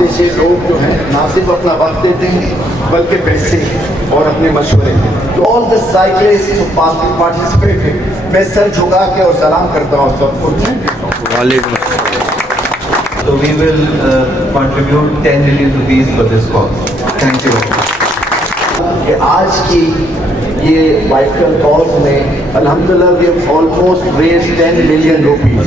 जैसे लोग जो हैं ना सिर्फ अपना वक्त देते हैं बल्कि पैसे और अपने मशवरे। तो ऑल द साइक्लिस्ट पार्टिसिपेटेड, मैं सर झुका के और सलाम करता हूँ सबको। वालेकुम। So we will contribute 10 million rupees for this cause. Thank you. कि आज की ये वाइटल कॉज में अल्हम्दुलिल्लाह we have almost raise 10 million rupees.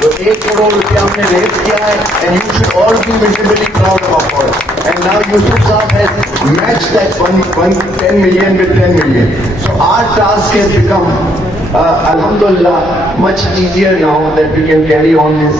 तो 1 करोड़ रुपया हमने रेज किया है and you should all be visibly proud of us. And now Yusuf साहब has matched that 10 million with 10 million. So our task has become alhamdulillah much easier now that we can carry on this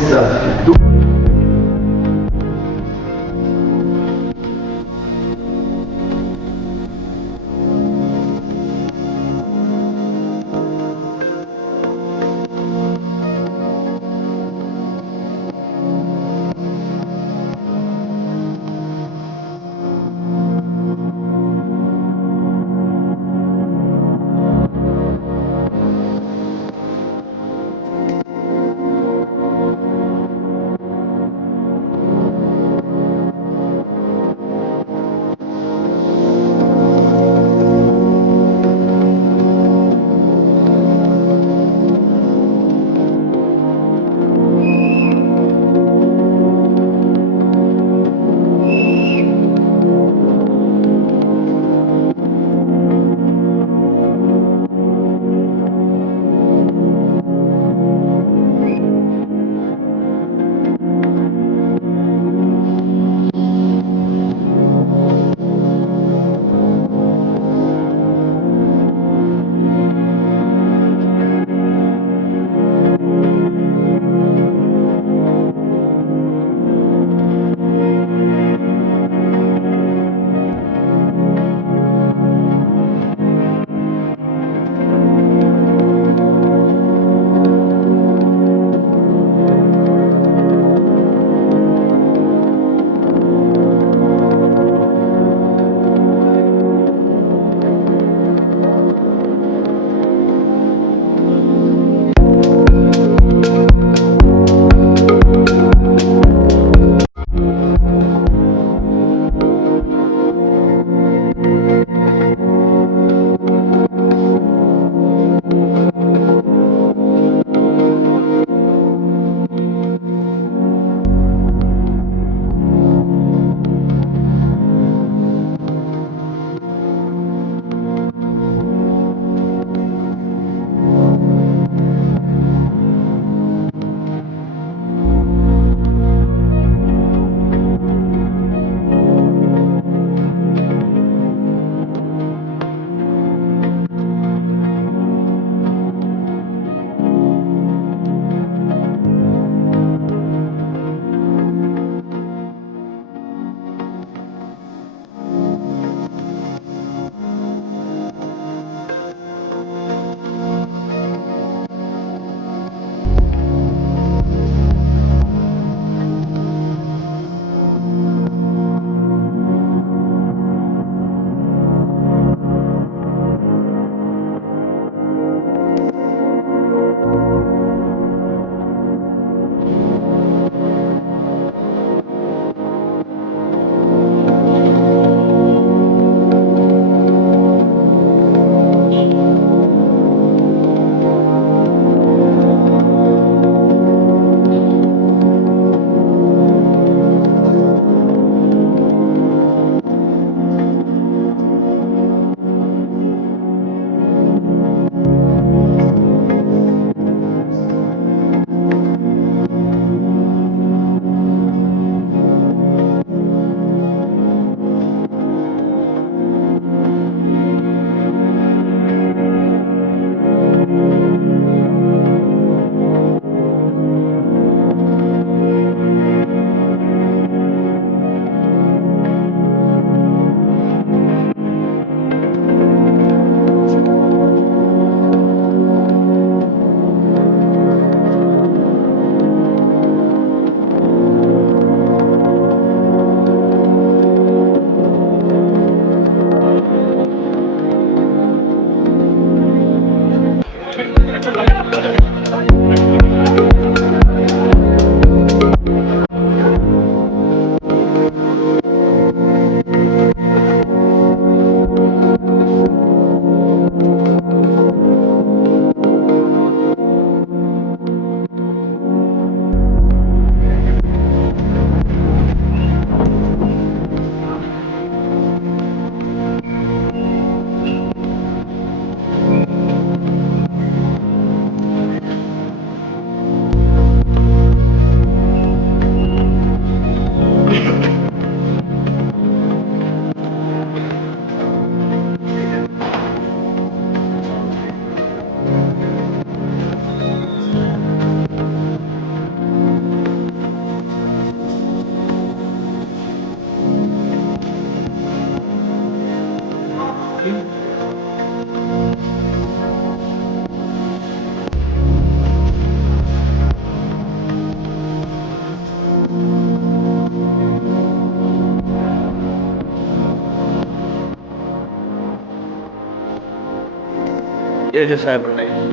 ये जो साहब बनाई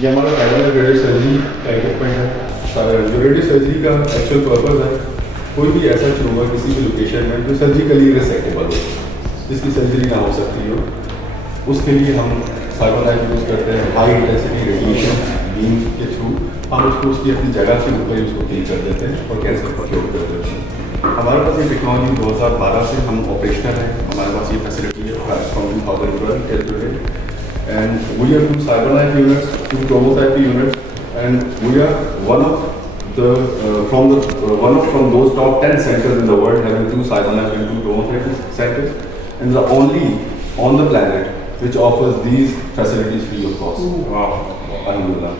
ये हमारा primary radio surgery का equipment है। जो रेडियो सर्जरी का एक्चुअल पर्पज़ है, कोई भी ऐसा ट्यूमर किसी भी लोकेशन में जो सर्जिकली रिसेक्टेबल हो, जिसकी सर्जरी ना हो सकती हो, उसके लिए हम साइबरनाइफ यूज़ करते हैं। हाई इंटेंसिटी रेडिएशन बीम के थ्रू हम उसको उसकी अपनी जगह के ऊपर ही उसको किल कर देते हैं और कैंसर को क्योर कर देते हैं। हमारे पास ये टेक्नोलॉजी 2012 से हम ऑपरेशनल है। हमारे पास ये फैसिलिटी है from 2012 till today. And we are 2 CyberKnife units, 2 TomoTherapy units, and we are one of from those top 10 centers in the world having 2 CyberKnife and 2 TomoTherapy centers, and the only on the planet which offers these facilities free of cost. Wow! Alhamdulillah.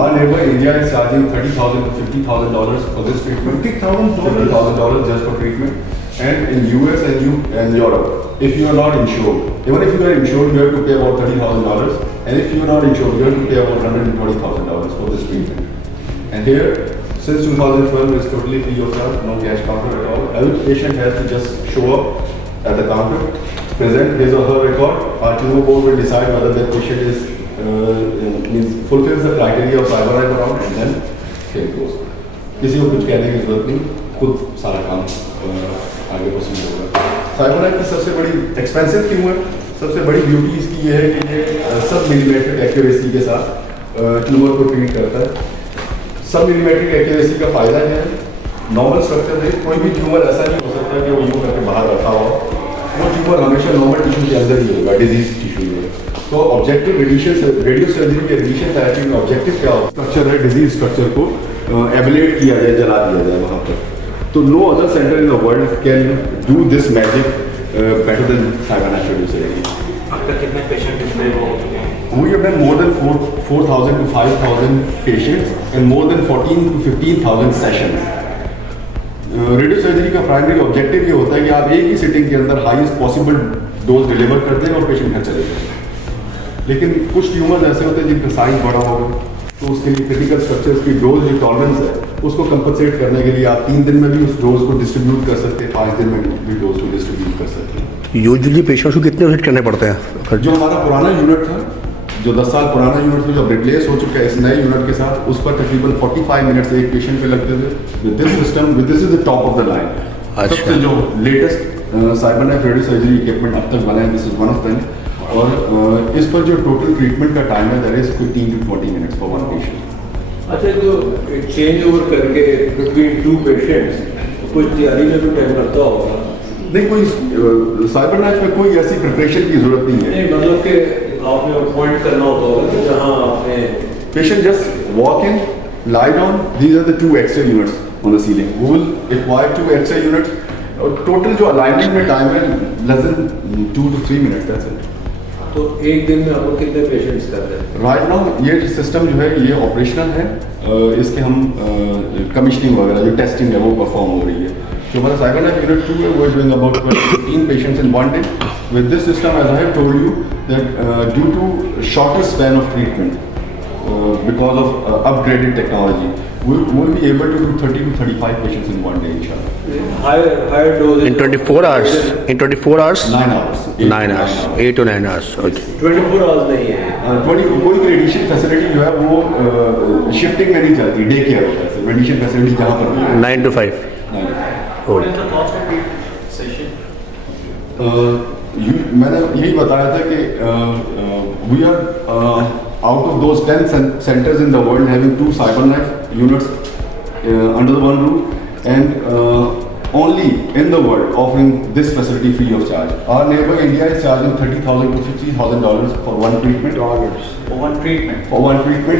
Our neighbor India is charging $30,000 to $50,000 for this treatment. $50,000 just for treatment. And in US and Europe, if you are not insured, even if you are insured, you have to pay about $30,000. And if you are not insured, you have to pay about $120,000 for this treatment. And here, since 2012, it's totally free of charge, no cash counter at all. Every patient has to just show up at the counter, present his or her record. Our tumor board will decide whether that patient fulfills the criteria of CyberKnife around, and then case goes. किसी को कुछ कहने की जरूरत नहीं, खुद सारा काम आगे प्रोसीड होगा। साइबरनाइफ की सबसे बड़ी एक्सपेंसिव क्यों है? सबसे बड़ी ब्यूटी इसकी ये है कि ये सब मिलीमेट्रिक एक्यूरेसी के साथ ट्यूमर को ट्रीट करता है। सब मिलीमेट्रिक एक्यूरेसी का फ़ायदा क्या है? नॉर्मल स्ट्रक्चर में कोई भी ट्यूमर ऐसा नहीं हो सकता कि वो यूँ करके बाहर रखा हो। वो ट्यूमर हमेशा नॉर्मल टिश्यू के अंदर ही होगा, डिजीज टिश्यू में। तो ऑब्जेक्टिव रेडियो सर्जरी के रेडिएशन थेरेपी में ऑब्जेक्टिव क्या हो? स्ट्रक्चर है, डिजीज स्ट्रक्चर को एबलेट किया जाए, जला दिया जाए वहाँ पर। तो no other centre in the world can do this magic better than CyberKnife radio surgery. अब तक कितने पेशेंट इसमें वो हो चुके हैं? We have done more than 4,000 to 5,000 patients and more than 14 to 15,000 sessions. Radio surgery का प्राइमरी ऑब्जेक्टिव ये होता है कि आप एक ही सिटिंग के अंदर हाईएस्ट पॉसिबल डोज डिलीवर करते हैं और पेशेंट घर चले जाते हैं। लेकिन कुछ ट्यूमर्स ऐसे होते हैं जिनका साइज बड़ा होगा, तो उसके लिए क्रिटिकल स्ट्रक्चर्स की डोज जो टॉलरेंस है उसको कंपनसेट करने के लिए आप 3 दिन में भी उस डोज को डिस्ट्रीब्यूट कर सकते हैं, 5 दिन में भी डोज को डिस्ट्रीब्यूट कर सकते हैं। यूजुअली पेशेंट्स को कितने विजिट करने पड़ते हैं? जो हमारा पुराना यूनिट था, जो 10 साल पुराना यूनिट था, जो रिप्लेस हो चुका है इस नए यूनिट के साथ, उस पर तकरीबन 45 मिनट्स एक पेशेंट पे लगते थे। With this system, this is the top of the line. सबसे जो latest CyberKnife radio surgery equipment अब तक बना है, this is one of them. और इस पर जो टोटल ट्रीटमेंट का टाइम है that is 15 to 20 minutes for one patient. अच्छा, जो चेंज ओवर करके बिटवीन 2 पेशेंट्स कुछ तैयारी में भी टाइम लगता होगा? नहीं, कोई CyberKnife में कोई ऐसी प्रिपरेशन की जरूरत नहीं है। नहीं, मतलब कि आपने अपॉइंट करना होता होगा कि जहाँ आपने patient just walk in, lie down. These are the 2 extra units on the ceiling. We will acquire 2 extra units. और टोटल जो अलाइनमेंट में टाइम है less than 2 to 3 minutes, that's it. तो एक दिन में आपको कितने पेशेंट्स करते हैं? राइट नाउ ये सिस्टम जो है ये ऑपरेशनल है। इसके हम कमीशनिंग वगैरह जो टेस्टिंग है वो परफॉर्म हो रही है। जो हमारा CyberKnife यूनिट 2 है वो is doing about 15 patients in one day. With this system, as I have told you that due to shorter span of treatment because of upgraded technology, we will be able to do 30 to 35 patients in one day, inshallah. Higher dose In 24 hours? In 24 hours? 9 hours. 9 hours. 8 to 9 hours. Okay. 24 hours नहीं है। 20 कोई radiation facility जो है वो shifting में नहीं चलती, day care होता है। रेडिएशन फैसिलिटी जहाँ पर भी है 9 to 5. What is the cost of treatment session? मैंने यही बताया था कि we are out of those 10 centers in the world having 2 CyberKnife units under the one roof, and only in the world offering this facility free of charge. Our neighbor India is charging $30,000 to $50,000 for one treatment. For one treatment? For one treatment.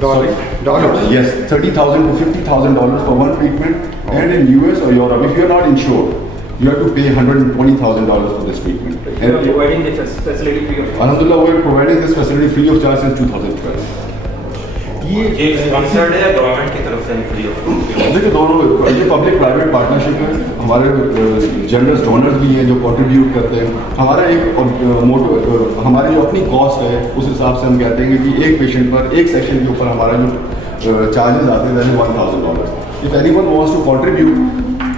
Dollars. Yes, $30,000 to $50,000 for one treatment. And in US or Europe, if you are not insured, you have to pay $120,000 for this treatment. You are providing the facility free of charge? Alhamdulillah, we are providing this facility free of charge since 2012. ये sponsored है या government की तरफ से free होगा? देखिए दोनों, ये पब्लिक प्राइवेट पार्टनरशिप है। हमारे जनरस डोनर्स भी हैं जो कंट्रीब्यूट करते हैं। हमारा एक मोटो, हमारी जो अपनी कॉस्ट है उस हिसाब से हम कहते हैं कि एक पेशेंट पर, एक सेशन के ऊपर हमारा जो चार्जेस आते हैं $1,000। If anyone wants to contribute,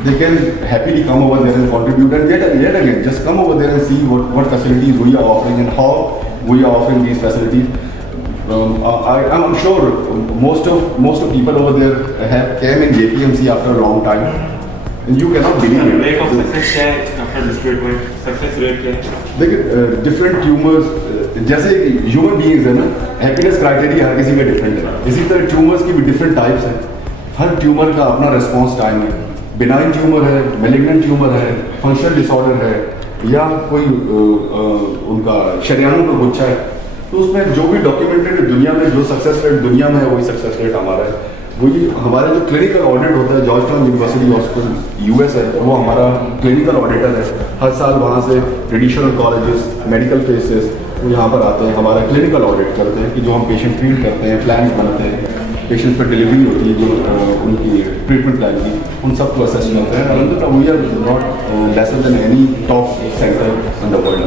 they can happily come over there and contribute and yet again just come over there and see what facilities we are offering and how we are offering these facilities. I'm sure most of people over there have came in JPMC after a long time and you cannot believe it. Rate of success क्या है after this treatment? Success rate क्या है? देखिए different tumors, जैसे human beings है ना, happiness criteria हर किसी में डिफरेंट है। इसी तरह ट्यूमर्स की भी डिफरेंट टाइप्स हैं। हर ट्यूमर का अपना रिस्पॉन्स टाइम है। बिनाइन ट्यूमर है, मेलिग्नेंट ट्यूमर है, फंक्शनल डिसऑर्डर है, या कोई उनका शरीयाणु का गुच्छा है, तो उसमें जो भी डॉक्यूमेंटेड दुनिया में जो सक्सेस रेट दुनिया में है वही सक्सेस रेट हमारा है। वही हमारा जो क्लिनिकल ऑडिट होता है, George town university hospital US है, वो हमारा क्लिनिकल ऑडिटर है। हर साल वहाँ से ट्रेडिशनल कॉलेजेस, मेडिकल फेसेस वो यहाँ पर आते हैं, हमारा क्लिनिकल ऑडिट करते हैं कि जो हम पेशेंट ट्रीट करते हैं, प्लान बनाते हैं, पेशेंट पर डिलीवरी होती है जो उनकी ट्रीटमेंट प्लान की, उन सब को असेस करते हैं। अलहमदिल्ला we are not lesser than any top centre in the world.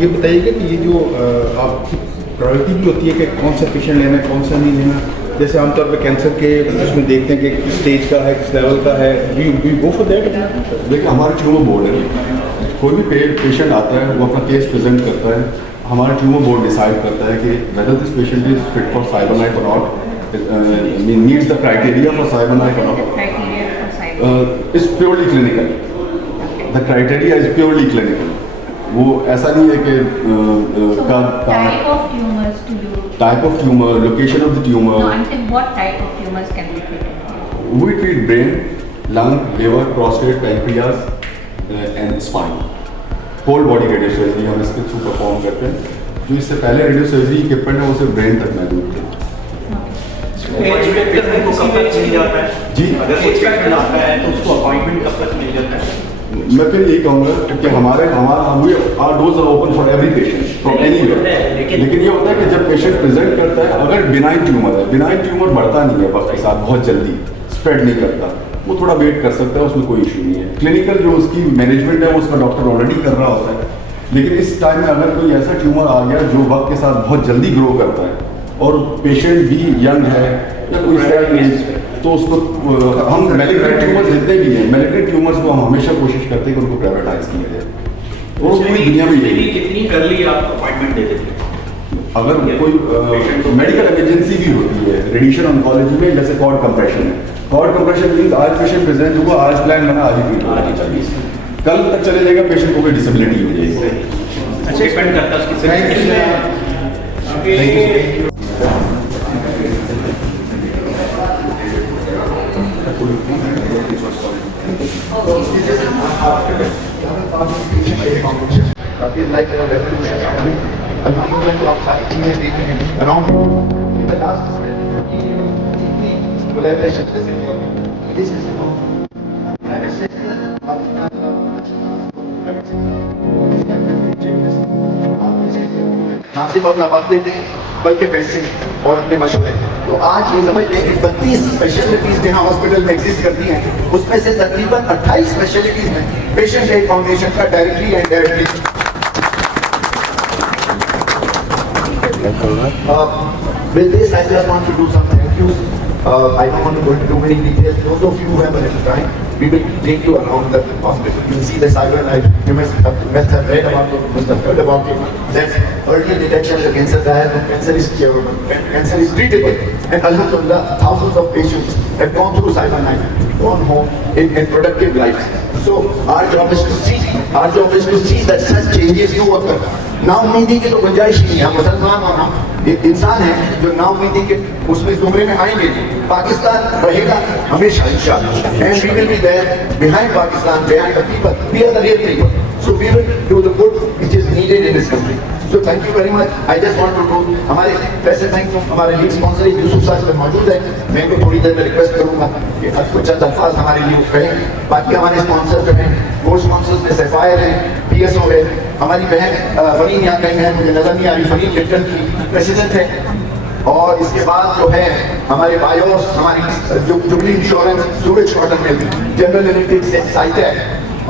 ये बताइएगा कि ये जो आपकी प्रायोरिटी भी होती है कि कौन सा पेशेंट लेना है, कौन सा नहीं लेना। जैसे आमतौर पर कैंसर के उसमें देखते हैं कि किस स्टेज का है, किस लेवल का है, वी गो फॉर दैट। देखिए हमारा ट्यूमर बोर्ड है, कोई भी पेशेंट आता है वो अपना केस प्रेजेंट करता है, हमारा ट्यूमर बोर्ड डिसाइड करता है कि whether this patient is fit for CyberKnife or not, meets the criteria for CyberKnife or not. It's purely clinical. The criteria is purely clinical. वो ऐसा नहीं है कि type of tumors to do. Type of tumor, location of the tumor. No, I'm saying what type of tumors can be treated? We treat brain, lung, liver, prostate, pancreas, and spine. Whole body radio surgery हम इसके through perform करते हैं। जो इससे पहले radio surgery equipment है वो सिर्फ ब्रेन तक महदूद थे। को कब तक मिल जाता है? जी, अगर कोई पेशेंट आता है तो उसको अपॉइंटमेंट कब तक मिल जाता है? मैं फिर यही कहूँगा कि हमारा our doors are open for every patient from anywhere. लेकिन ये होता है कि जब पेशेंट प्रेजेंट करता है, अगर बिनाइन ट्यूमर है, बिनाइन ट्यूमर बढ़ता नहीं है वक्त के साथ, बहुत जल्दी स्प्रेड नहीं करता, वो थोड़ा वेट कर सकता है, उसमें कोई इशू नहीं है। क्लिनिकल जो उसकी मैनेजमेंट है वो उसका डॉक्टर ऑलरेडी कर रहा होता है। लेकिन इस टाइम में अगर कोई ऐसा ट्यूमर आ गया जो वक्त के साथ बहुत जल्दी ग्रो करता है और पेशेंट भी यंग है या कोई एज, तो उसको हम मैलिग्नेंट ट्यूमर्स जितने भी हैं, मैलिग्नेंट ट्यूमर्स को हम हमेशा कोशिश करते हैं कि उनको प्राइवेटाइज किया जाए। और पूरी दुनिया में यही कितनी कर ली आप अपॉइंटमेंट दे देते हैं? अगर कोई मेडिकल इमरजेंसी भी होती है रेडिएशन ऑन्कोलॉजी में, जैसे कॉर्ड कंप्रेशन है, कॉर्ड कंप्रेशन मीन्स आज पेशेंट प्रेजेंट हुआ, आज प्लान बना, आज ही ट्रीट होना चाहिए, कल तक चले जाएगा, पेशेंट को कोई डिसेबिलिटी हो जाएगी। अच्छा, डिपेंड करता है उसकी like a revolution happening, a movement of IT around in the last collaboration. This is ना सिर्फ अपना वक्त देते हैं बल्कि पैसे और अपने मशवरे। तो आज ये समझते हैं कि 32 स्पेशलिटीज यहाँ हॉस्पिटल में एग्जिस्ट करती हैं, उसमें से तकरीबन 28 स्पेशलिटीज में पेशेंट एड फाउंडेशन का directly and directly with this, I just want to do some thank yous. I don't want to go into too many details. Those of you who have a little time, we will take you around the hospital. You'll see the CyberKnife. You must have read about it, must have heard about it. That's early detection of cancer diagnosis. Cancer is curable. Cancer is treatable. And alhamdulillah, thousands of patients have gone through CyberKnife, gone home in productive lives. So our job is to see that such changes you occur. ना उम्मीदी की तो गुंजाइश ही नहीं है। हम मुसलमान और हम इंसान हैं जो ना उम्मीदी के उसमें जुमरे में आएंगे। पाकिस्तान रहेगा हमेशा इंशाअल्लाह, and we will be there behind Pakistan, behind the people. We are the real people, so we will do the good which is needed in this country. So thank you very much. I just want to do हमारे पैसे bank हमारे league sponsor Yusuf साहब पे मौजूद है, मैं इनको थोड़ी देर में रिक्वेस्ट करूंगा कि कुछ चंद अल्फाज हमारे लिए कहें। बाकी हमारे स्पॉन्सर जो हैं वो स्पॉन्सर्स में सफायर है, PSO है, हमारी बहन फरीन यहाँ कहीं है, मुझे नजर नहीं आ रही, फरीन लिप्टन की प्रेसिडेंट है, और इसके बाद जो है हमारे बायोस, हमारी jubilee insurance, Suraj cotton mill, general electric site है,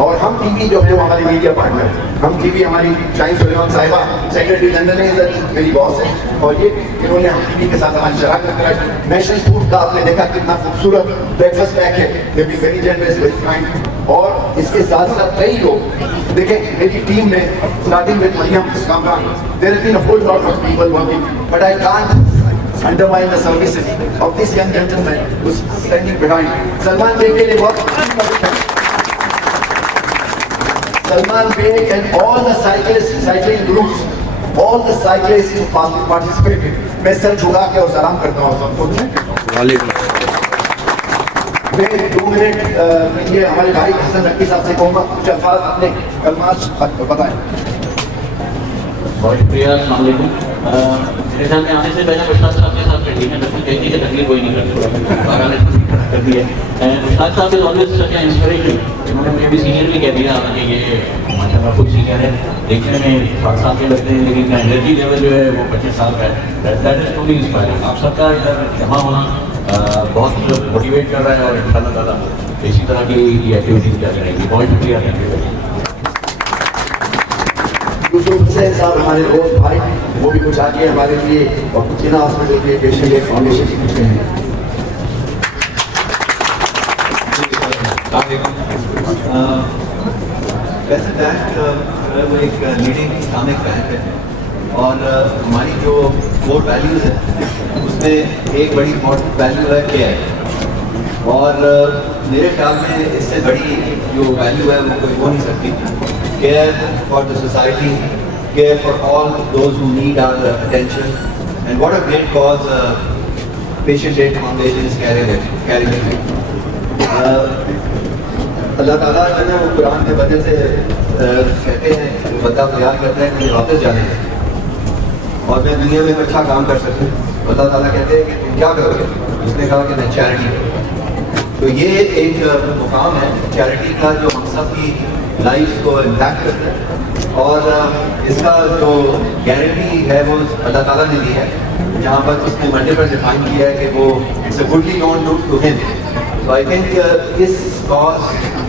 और हम टीवी जो है वो हमारी मीडिया पार्टनर, हम टीवी हमारी शाहीन सुलेमान साहिबा सेक्रेटरी जनरल है, मेरी बॉस है, और ये इन्होंने हम टीवी के साथ हमारी शराकत कराई। नेशनल फूड का आपने देखा कितना खूबसूरत ब्रेकफास्ट पैक है, ये भी वेरी जनरस, वेरी काइंड। और इसके साथ साथ कई लोग देखें, मेरी टीम ने starting with Mariam Kamran, there has been a whole lot of people working, but I can't undermine the services of this young gentleman who is standing behind. Salman Baig के लिए बहुत Salman Beg and all the cyclists, cycling groups, all the cyclists who participated. मैं sir झुका के और सलाम करता हूँ सबको। मैं 2 मिनट ये हमारे भाई हसन नकवी साहब से कहूँगा, कुछ अल्फाज अपने कलमात बताएं। बहुत शुक्रिया, अस्सलाम वालेकुम। मेरे ख्याल में आने से पहले मुश्ताक साहब के साथ बैठी है, कहती है तकलीफ कोई नहीं कर दी है। मुश्ताक साहब is always such an inspiration. उन्होंने मुझे भी सीनियर भी कह दिया कि ये माशाल्लाह खुद सीनियर है, देखने में 7 साल के लगते हैं, लेकिन एनर्जी लेवल जो है वो 25 साल का है। That is truly inspiring. आप सबका इधर जमा होना बहुत मोटिवेट कर रहा है, और इंशाल्लाह ताला इसी तरह की एक्टिविटीज जारी रहेंगी। बहुत शुक्रिया, थैंक यू। यूसुफ हुसैन साहब हमारे दोस्त भाई, वो भी कुछ आगे हमारे लिए और कुछ ना हॉस्पिटल के पेशेंट फाउंडेशन की कुछ कहेंगे। वैसे बैंक वो एक लीडिंग इस्लामिक बैंक है, और हमारी जो 4 वैल्यूज़ हैं उसमें एक बड़ी इम्पोर्टेंट वैल्यू है केयर, और मेरे ख्याल में इससे बड़ी जो वैल्यू है वो कोई हो नहीं सकती। Care for the society, care for all those who need our attention, and what a great cause patient aid foundation is caring. अल्लाह ताला जो है वो कुरान में वजह से कहते हैं, वो बंदा तैयार करता है कि वापस जाने और मैं दुनिया में अच्छा काम कर सकूँ। अल्लाह ताला कहते हैं कि तुम क्या करोगे? उसने कहा कि मैं चैरिटी करूँ। तो ये एक मुकाम है चैरिटी का जो हम सब की लाइफ को इम्पैक्ट करता है, और इसका जो गारंटी है वो अल्लाह ताला ने दी है, जहाँ पर उसने मल्टीपल डिफाइन किया है कि वो it's a goodly known to him. तो आई थिंक इस कॉज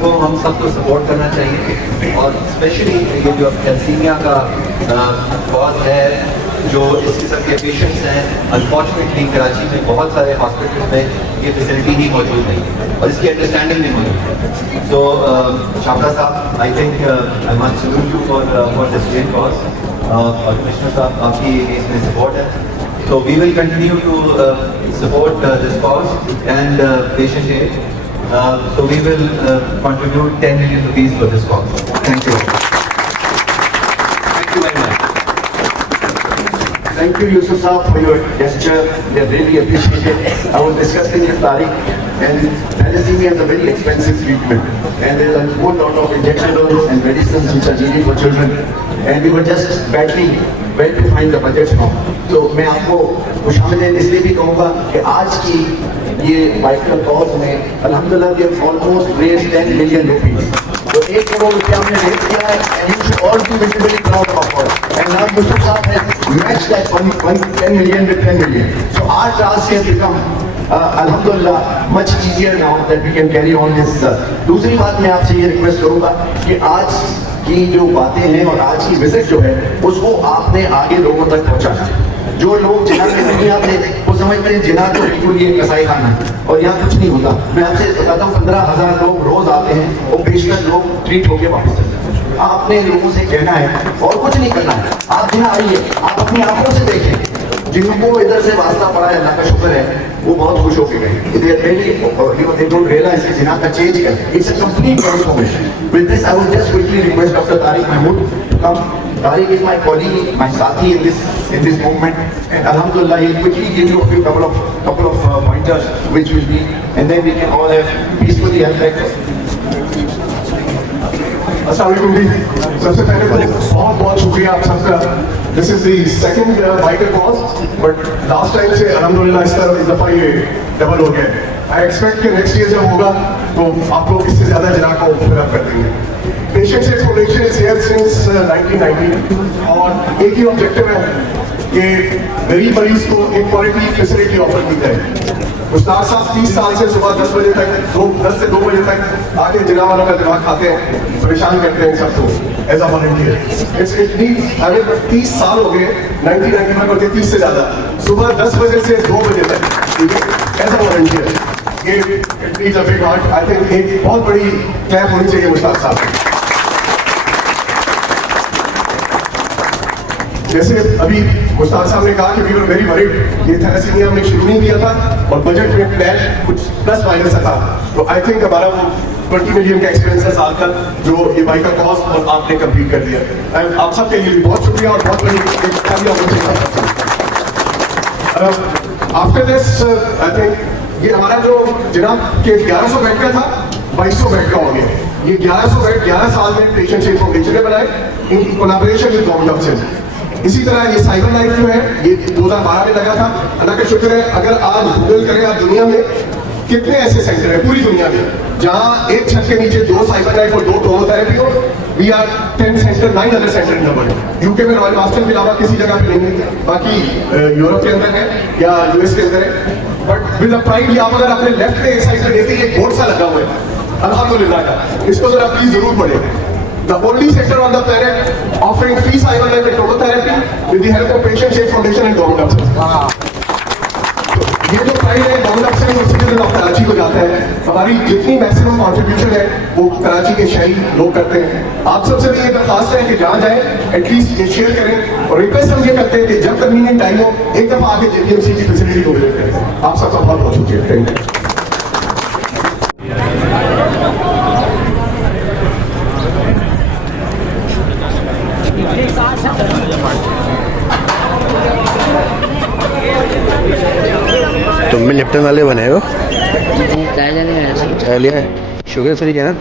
को हम सबको सपोर्ट करना चाहिए, और स्पेशली ये जो थैलेसीमिया का कॉज है, जो इस किस्म के पेशेंट्स हैं, अनफॉर्चुनेटली कराची में बहुत सारे हॉस्पिटल में ये फैसिलिटी ही मौजूद नहीं है, और इसकी अंडरस्टैंडिंग नहीं मौजूद है। तो छापरा साहब, I think I must salute you for this great cause, और कमिश्नर साहब आपकी इसमें सपोर्ट है। So we will continue to support this cause and patient aid. So we will contribute 10 million rupees for this cause. Thank you. Thank you very much. Thank you, Yusuf Saab, for your gesture. We really appreciate it. I was discussing with Tariq, and thalassemia is a very expensive treatment, and there is a whole lot of injectables and medicines which are needed for children, and we were just battling where to find the budget from. तो मैं आपको खुशामदीद इसलिए भी कहूँगा कि आज की ये वाइटल कॉज में अल्हम्दुलिल्लाह we have almost raised 10 million rupees. तो 1 करोड़ रुपया हमने रेज़ किया है, and you should all be visibly proud of us. And now Yusuf साहब has matched that 10 million with 10 million. So our task has become alhamdulillah much easier now that we can carry on this. दूसरी बात मैं आपसे ये request करूँगा कि आज की जो बातें हैं और आज की विजिट जो है उसको आपने आगे लोगों तक पहुँचाना है। जो लोग जिना में नहीं आते वो समझते हैं जिना तो बिल्कुल ये कसाई खाना है और यहाँ कुछ नहीं होता। मैं आपसे बताता हूँ 15,000 लोग रोज आते हैं और बेशतर लोग ट्रीट होके वापस चलते हैं। आपने लोगों से कहना है और कुछ नहीं करना है, आप जिना आइए, आप अपनी आंखों से देखें। जिनको इधर से वास्ता पड़ा है, अल्लाह का शुक्र है, वो बहुत खुश होकर गए। They don't realize कि जिना का चेंज है, it's a complete transformation. With this, I would just quickly request Dr. Tariq Mahmood to come. Tariq is my colleague, my sathi in this movement, and alhamdulillah, he'll quickly give you a couple of pointers which will be, and then we can all have peacefully have breakfast. अस्सलाम वालेकुम। सबसे पहले तो बहुत बहुत शुक्रिया आप सबका। This is the second vital cause, but last time से अल्हम्दुलिल्लाह इस दफा ये डबल हो गया। आई एक्सपेक्ट कि नेक्स्ट ईयर जब होगा तो आप लोग इससे ज़्यादा जना को फिलअप कर देंगे। Patients aid foundation is here since 1990 और एक ही ऑब्जेक्टिव है कि गरीब मरीज को एक क्वालिटी फैसिलिटी ऑफर की जाए। मुश्ताक साहब 30 साल से सुबह 10 बजे तक 10 से 2 बजे तक आके जिला वालों का दिमाग खाते हैं, परेशान करते हैं सबको as a volunteer. It's it needs हमें 30 साल हो गए, 1991 करके 30 से ज्यादा, सुबह 10 बजे से 2 बजे तक, ठीक है, एज अ वॉलंटियर। ये it needs a big heart. I think एक बहुत बड़ी क्लैप होनी चाहिए मुश्ताक साहब की। जैसे अभी मुश्ताक साहब ने कहा कि वी वर वेरी वरीड, ये थैलेसीमिया हमने शुरू नहीं किया था और बजट में प्लान कुछ प्लस माइनस था, तो आई थिंक हमारा वो 20 मिलियन का एक्सपेंस है साल का, जो ये बाइक का कॉस्ट और आपने कंप्लीट कर दिया। आप सबके लिए भी बहुत शुक्रिया और बहुत बड़ी आफ्टर दिस आई थिंक ये हमारा जो जनाब के 1100 बेड का था 2200 बेड का हो गया। ये 1100 बेड 11 साल में पेशेंट सेफ फाउंडेशन ने बनाए in collaboration with government officers. इसी तरह ये साइबर लाइफ जो है ये 2012 में लगा था। अल्लाह का शुक्र है, अगर आप गूगल करें आप दुनिया में कितने ऐसे सेंटर है पूरी दुनिया में जहां एक छत के नीचे 2 साइबर लाइफ और 2 टोमोथेरेपी हो। We are 10 centre 9 other centre in the world. UK में रॉयल मास्टर के अलावा किसी जगह पे नहीं है, बाकी यूरोप के अंदर है या यूएस के अंदर है। बट विद द प्राइड आप अगर अपने लेफ्ट पे एक साइड पे देखते हैं एक बोर्ड सा लगा हुआ है अल्हम्दुलिल्लाह का, इसको जरा प्लीज जरूर पढ़ें। The only center on the planet offering free cyber life and tomotherapy with the help of Patient Safe Foundation and government officers. ये जो प्राइज है गवर्नमेंट ऑफिसर और सिटीजन ऑफ कराची को जाता है। हमारी जितनी मैक्सिमम कंट्रीब्यूशन है वो कराची के शहरी लोग करते हैं। आप सबसे भी ये दरखास्त है कि जहाँ जाए एटलीस्ट ये शेयर करें और रिक्वेस्ट हम ये करते हैं कि जब कन्वीनियंट टाइम हो एक दफा आके जेपीएमसी की फैसिलिटी को विजिट करें। आप सबका बहुत बहुत शुक्रिया, थैंक यू। तुम भी लिप्टन वाले बने हो? चाय लिया है, शुगर फ्री है ना?